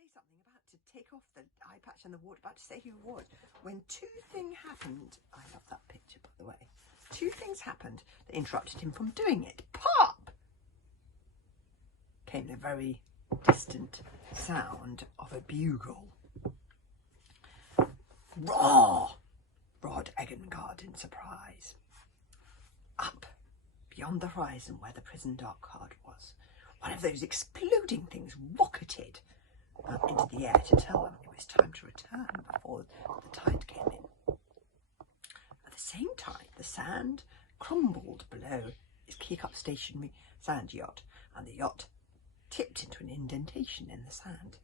say something, about to take off the eye patch and the wart, about to say who was, when two things happened. I love that picture, by the way. Two things happened that interrupted him from doing it. Pop! Came the very distant sound of a bugle. Roar! Roared Egengard in surprise. Up, beyond the horizon where the prison dark card was, one of those exploding things rocketed into the air to tell them it was time to return before the tide came in. At the same time, the sand crumbled below his kick-up stationary sand yacht, and the yacht tipped into an indentation in the sand.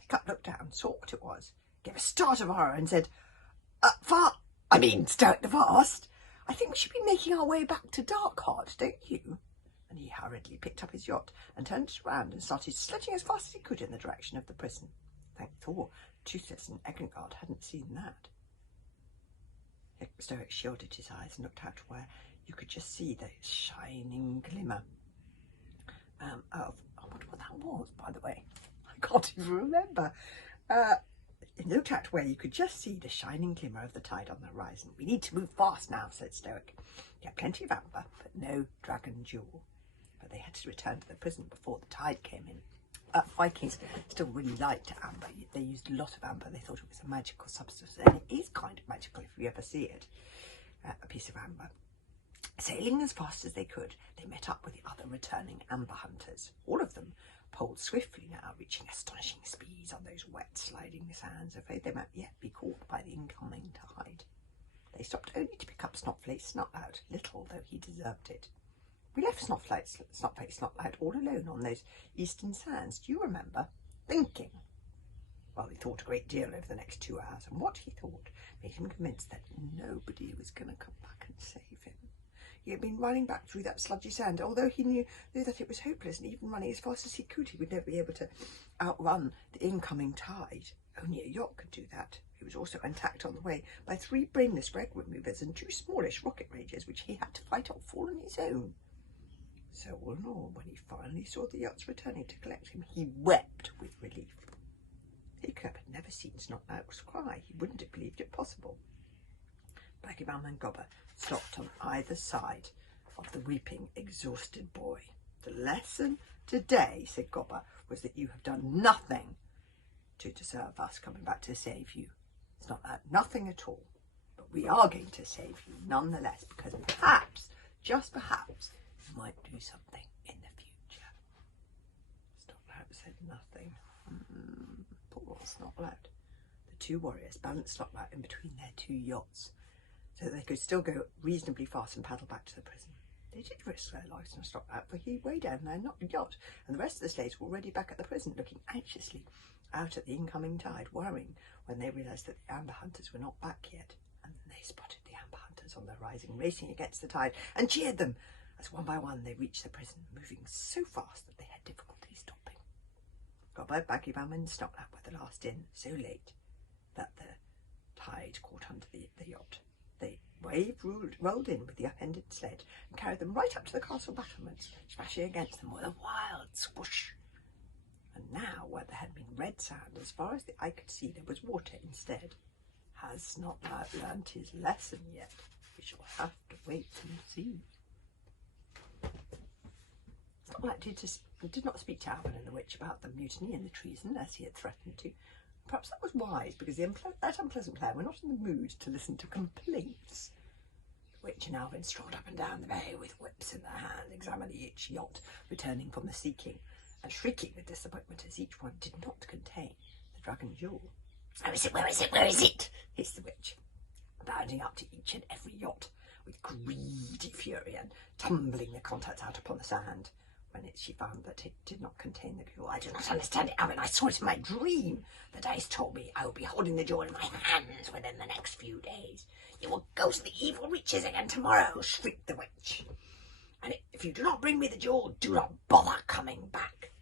Hiccup looked down, saw what it was, gave a start of horror and said, Stoic the Vast, I think we should be making our way back to Darkheart, don't you? And he hurriedly picked up his yacht and turned it around and started sledging as fast as he could in the direction of the prison. Thank Thor, Toothless and Egengard hadn't seen that. Stoic shielded his eyes and looked out where you could just see the shining glimmer of... I wonder what that was, by the way. I can't even remember. He looked out where you could just see the shining glimmer of the tide on the horizon. We need to move fast now, said Stoic. He had plenty of amber, but no dragon jewel. But they had to return to the prison before the tide came in. Vikings still really liked amber. They used a lot of amber. They thought it was a magical substance, and it is kind of magical if you ever see it, a piece of amber. Sailing as fast as they could, they met up with the other returning amber hunters. All of them poled swiftly now, reaching astonishing speeds on those wet, sliding sands, afraid they might yet be caught by the incoming tide. They stopped only to pick up Snotface Snotlout, little though he deserved it. We left Snotface Snotlout all alone on those eastern sands, do you remember? Thinking. Well, he thought a great deal over the next 2 hours, and what he thought made him convinced that nobody was going to come back and save him. He had been running back through that sludgy sand, although he knew that it was hopeless, and even running as fast as he could, he would never be able to outrun the incoming tide. Only a yacht could do that. He was also attacked on the way by 3 brainless wreck removers and 2 smallish rocket ragers, which he had to fight off all on his own. So all in all, when he finally saw the yachts returning to collect him, he wept with relief. Hiccup had never seen Snotlout cry. He wouldn't have believed it possible. Baggyman and Gobber stopped on either side of the weeping, exhausted boy. The lesson today, said Gobber, was that you have done nothing to deserve us coming back to save you. It's not that, nothing at all. But we are going to save you nonetheless, because perhaps, just perhaps, you might do something in the future. Snotlout said nothing. Poor Snotlout. The 2 warriors balanced Snotlout in between their 2 yachts, so that they could still go reasonably fast and paddle back to the prison. They did risk their lives on Snotlout, for he way down their yacht, and the rest of the slaves were already back at the prison, looking anxiously out at the incoming tide, worrying when they realised that the amber hunters were not back yet. And then they spotted the amber hunters on the horizon, racing against the tide, and cheered them as one by one they reached the prison, moving so fast that they had difficulty stopping. Gobber, Baggyman and Snotlout were the last in, so late that the tide caught under the yacht. The wave rolled in with the upended sled and carried them right up to the castle battlements, smashing against them with a wild swoosh. And now, where there had been red sand, as far as the eye could see, there was water instead. Has Snotlout learnt his lesson yet? We shall have to wait and see. Snotlout did not speak to Alvin and the witch about the mutiny and the treason, as he had threatened to. Perhaps that was wise, because that unpleasant pair were not in the mood to listen to complaints. The witch and Alvin strolled up and down the bay with whips in their hand, examining each yacht returning from the Sea King, and shrieking with disappointment as each one did not contain the dragon jewel. Where is it? Where is it? Where is it? Hissed the witch, bounding up to each and every yacht with greedy fury and tumbling the contents out upon the sand. When she found that it did not contain the jewel. I do not understand it, Alvin. I saw it in my dream. The dice told me I will be holding the jewel in my hands within the next few days. You will ghostly evil reaches again tomorrow, shrieked the witch. And if you do not bring me the jewel, do not bother coming back.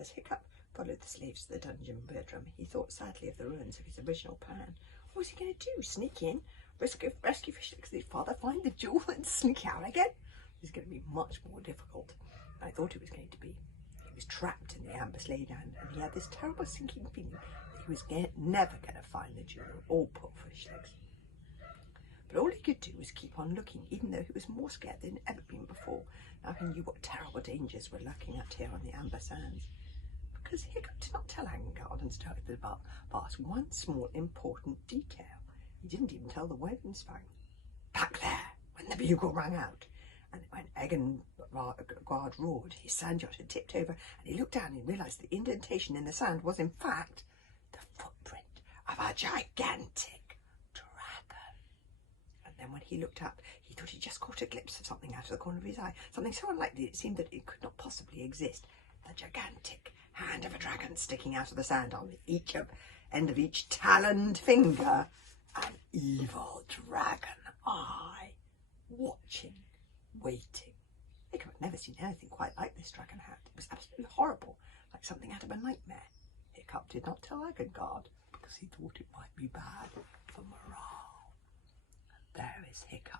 As Hiccup followed the slaves to the dungeon bedroom, he thought sadly of the ruins of his original plan. What was he going to do? Sneak in, rescue Fishlix's father, find the jewel and sneak out again? It was going to be much more difficult than I thought it was going to be. He He was trapped in the amber sleigh land, and he had this terrible sinking feeling that he was never going to find the jewel. All poor fish legs. But all he could do was keep on looking, even though he was more scared than he'd ever been before. Now he knew what terrible dangers were lurking out here on the amber sands. Because Hiccup did not tell Angard and Stoutford Bass one small important detail. He didn't even tell the Wavenspan. Back there, when the bugle rang out, and when Egengard roared, his sand yacht had tipped over, and he looked down and realised the indentation in the sand was, in fact, the footprint of a gigantic dragon. And then when he looked up, he thought he just caught a glimpse of something out of the corner of his eye, something so unlikely it seemed that it could not possibly exist. The gigantic hand of a dragon sticking out of the sand, on each end of each taloned finger, an evil dragon eye, watching, waiting. Hiccup had never seen anything quite like this dragon hat. It was absolutely horrible, like something out of a nightmare. Hiccup did not tell Egengard because he thought it might be bad for morale. And there is Hiccup